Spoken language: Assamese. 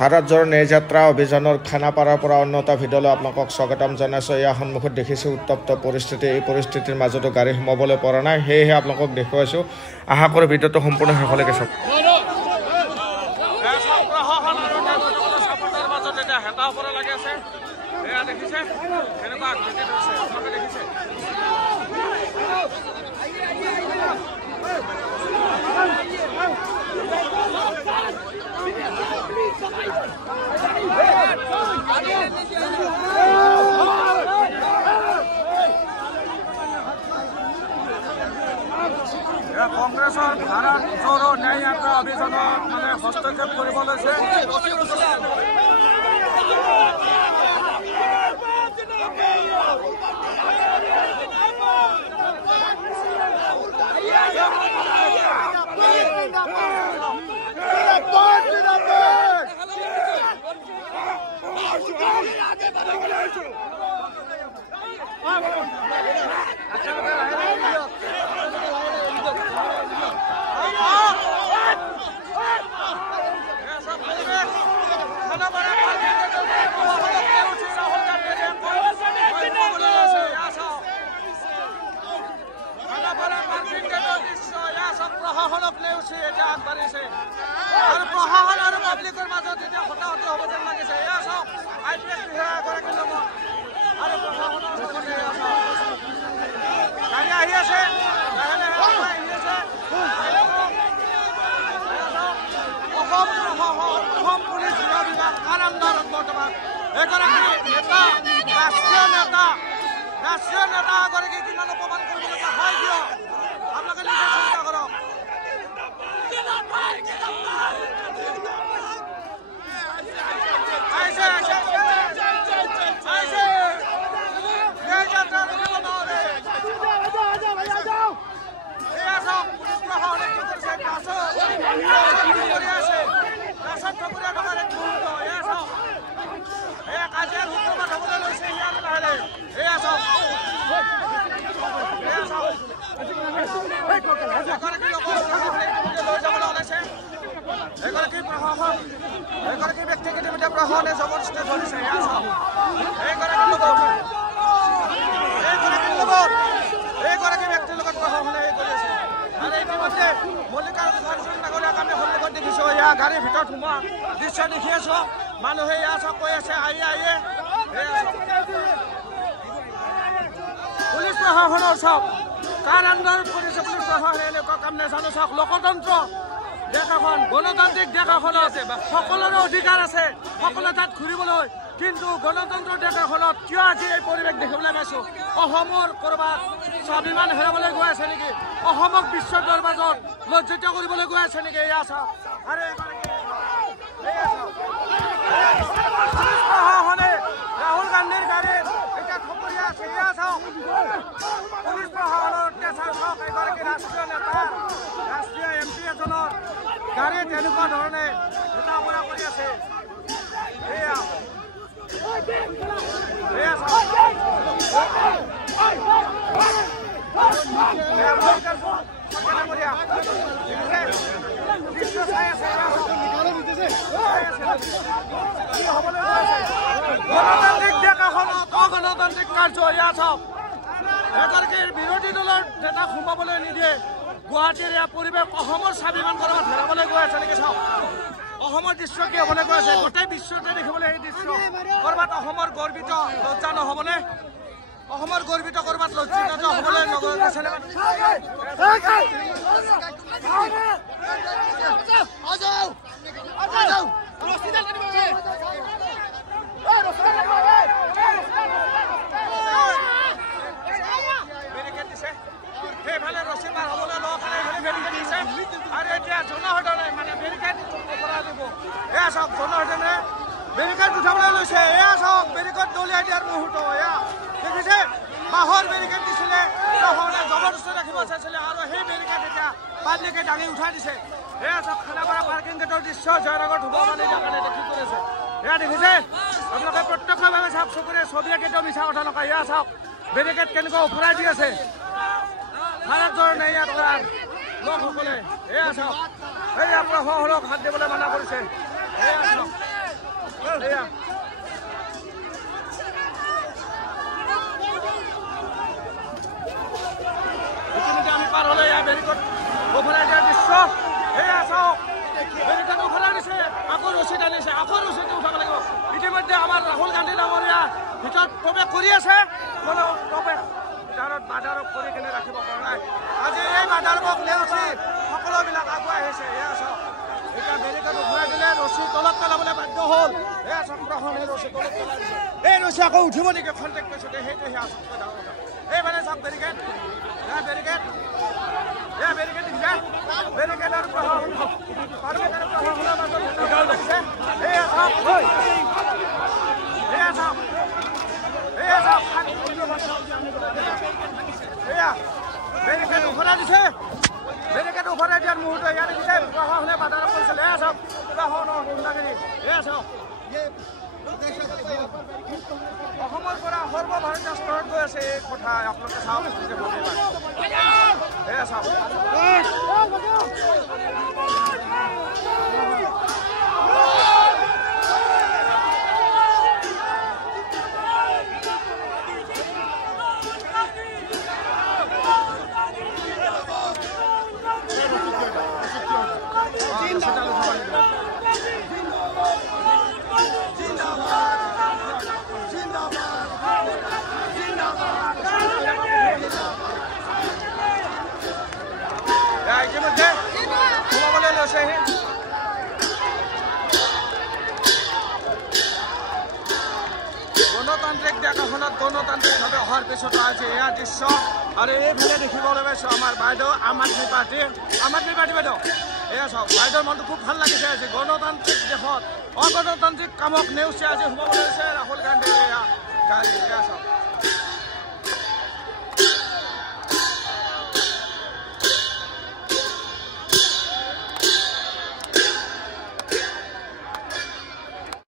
ভাৰত জোড়ো ন্যায় যাত্ৰা অভিযানৰ খানাপাৰাৰ পৰা অন্য এটা ভিডিঅ'লৈ আপোনালোকক স্বাগতম জনাইছোঁ। ইয়াৰ সন্মুখত দেখিছোঁ উত্তপ্ত পৰিস্থিতি। এই পৰিস্থিতিৰ মাজতো গাড়ী সোমাবলৈ পৰা নাই, সেয়েহে আপোনালোকক দেখুৱাইছোঁ। আশা কৰোঁ ভিডিঅ'টো সম্পূৰ্ণ শেষলৈকে চাওক। কংগ্ৰেছৰ ভাৰত জোড়ো ন্যায় যাত্ৰা অভিযানত মানে হস্তক্ষেপ কৰিব লৈছে। আৰু প্ৰশাসন আৰু পাব্লিকৰ মাজত এতিয়া হতাহত হ'ব যেন লাগিছে। এয়া চাওক IPS বিষয়া এগৰাকীৰ লগত আৰু প্ৰশাসনৰ গাড়ী আহি আছে, লাহে লাহে আহি আছে। অসম পুলিচ বিভাগ কাৰ আণ্ডাৰত বৰ্তমান এগৰাকী নেতা, ৰাষ্ট্ৰীয় নেতা এগৰাকী কিমান অপমান কৰিবলগীয়া হয় কিয় আপোনালোকে নিজে চিন্তা কৰক। এগৰাকী ব্যক্তিক ইতিমধ্যে প্ৰশাসনে জবৰদস্তি ধৰিছে। এইগৰাকী ব্যক্তিৰ লগত প্ৰশাসনে কৰি আছে। আৰু ইতিমধ্যে মল্লিকাৰ্জুন নাগৰীক আমি সন্মুখত দেখিছোঁ। ইয়াৰ গাড়ীৰ ভিতৰত সোমোৱা দৃশ্য দেখি আছোঁ। মানুহে ইয়াৰ চক কৈ আছে আইয়ে পুলিচ প্ৰশাসনৰ চাওক কাৰ আণ্ডাৰত কৰিছে পুলিচ প্ৰশাসনে এনেকুৱা কাম নাজানো। চাওক লোকতন্ত্ৰ দেশ এখন, গণতান্ত্ৰিক দেশ এখনত সকলোৰে অধিকাৰ আছে সকলো তাত ঘূৰিবলৈ, কিন্তু গণতন্ত্ৰ দেশ এখনত কিয় আজি এই পৰিৱেশ দেখিবলৈ পাইছোঁ? অসমৰ ক'ৰবাত স্বাভিমান হেৰাবলৈ গৈ আছে নেকি? অসমক বিশ্ব দৰবাৰত লজ্জিত কৰিবলৈ গৈ আছে নেকি? এয়া চাওক আৰু প্ৰশাসনে ৰাহুল গান্ধীৰ গাড়ীত এতিয়া থপৰিয়াই আছে। এয়া চাওক পুলিচ প্ৰশাসনৰ অত্যাচাৰ চাওক। এগৰাকী ৰাষ্ট্ৰীয় নেতা, ৰাষ্ট্ৰীয় MP এজনৰ গাড়ীত এনেকুৱা ধৰণে নেতা অপৰাধ কৰি আছে। এয়া গণতান্ত্ৰিক দেশ এখনত অগণতান্ত্ৰিক কাৰ্য। এয়া চাওক এগৰাকীৰ বিৰোধী দলৰ নেতাক সোমাবলৈ নিদিয়ে। গুৱাহাটীৰ এয়া পৰিৱেশ অসমৰ স্বাভিমান ক'ৰবাত হেৰাবলৈ গৈ আছে নেকি? চাওক অসমৰ দৃশ্য কি হ'বলৈ গৈ আছে? গোটেই বিশ্বতে দেখিবলৈ এই দৃশ্য। ক'ৰবাত অসমৰ গৰ্বিত লজ্জা নহ'বনে? অসমৰ গৰ্বিত ক'ৰবাত লজ্জিত হ'বলৈ গৈছে নে? সেইফালে ৰছী পাৰ হ'বলৈ বেৰিকেড দিছে আৰু এতিয়া জনসাধাৰণে মানে বেৰিকেড অপৰাধ দিব। এয়া চাওক জনসাধাৰণে বেৰিকেড উঠাবলৈ লৈছে। এয়া চাওক বেৰিকেড দলিয়াই দিয়াৰ মুহূৰ্ত। এয়া দেখিছে বাঁহৰ বেৰিকেড দিছিলে, জবৰদস্তি ৰাখিব চাইছিলে আৰু সেই বেৰিকেড এতিয়া পাব্লিকে দাঙি উঠাই দিছে। এয়া চাওক খানাপাৰা পাৰ্কিং গেটৰ দৃশ্য জয়নগৰত হ'ব মানে ইয়াৰ কাৰণে দেখি কৰিছে। এয়া দেখিছে আপোনালোকে প্ৰত্যক্ষভাৱে চাওক চকুৰে ছবি কেতিয়াও মিছা কথা নকয়। এয়া চাওক বেৰিকেড কেনেকুৱা উফৰাই দি আছে। ভাৰত জোড়ো ন্যায় যাত্ৰাৰ লোকসকলে এয়া চাওক এই প্ৰশাসনক হাত দিবলৈ মানা কৰিছে। এয়া চাওক এয়া ইতিমধ্যে আমি পাৰ হ'লে এয়া বেৰিকট ওফৰাই দিয়াৰ দৃশ্য এয়া চাওক বেৰিকট ওফৰাই দিছে আকৌ ৰছী টানিছে আকৌ ৰছীটো উঠাব লাগিব ইতিমধ্যে আমাৰ ৰাহুল গান্ধী ডাঙৰীয়া ভিতৰত প্ৰৱেশ কৰি আছে কোনো প্ৰৱেশ বাধাৰক কৰি কিনে ৰাখিব পৰা নাই আজি এই বাধাৰক নেওচি সকলোবিলাক আগুৱাই আহিছে এয়া চাওক এতিয়া বেৰিকট উফৰাই দিলে ৰছী তলত পেলাবলৈ বাধ্য হ'ল এয়া চাওক প্ৰশাসনে ৰছী তলত পেলাই দিছে এই ৰছী আকৌ উঠিব নেকি খন্তেক পিছতে সেইটোহে আচলতে ডাঙৰ কথা এই মানে চাওক বেৰিকেট বেৰিকেট দিছে বেৰিকেট আৰু প্ৰশাসনৰ মাজত লাগিছে এয়া চাওক এয়া চাওক এয়া চাওক এয়া বেৰিকেট উফৰাই দিছে বেৰিকেট উফৰাই দিয়াৰ মুহূৰ্ত ইয়াত দেখিছে প্ৰশাসনে বাধা কৰিছিল এয়া চাওক প্ৰশাসনৰ গুণ্ডাগিৰি এয়া চাওক অসমৰ পৰা সৰ্বভাৰতীয় স্তৰত গৈ আছে এই কথা আপোনালোকে চাওক এয়া চাওক ইতিমধ্যে সোমাবলৈ লৈছে গণতান্ত্ৰিক দেশখনত গণতান্ত্ৰিকভাৱে অহাৰ পিছত আজি এয়া দৃশ্য আৰু এইফালে দেখিবলৈ পাইছোঁ আমাৰ বাইদেউ আম আদমি পাৰ্টি বাইদেউ এয়া চাওক বাইদেউৰ মনটো খুব ভাল লাগিছে আজি গণতান্ত্ৰিক দেশত অগণতান্ত্ৰিক কামক নেওচি আজি সোমাবলৈ লৈছে ৰাহুল গান্ধী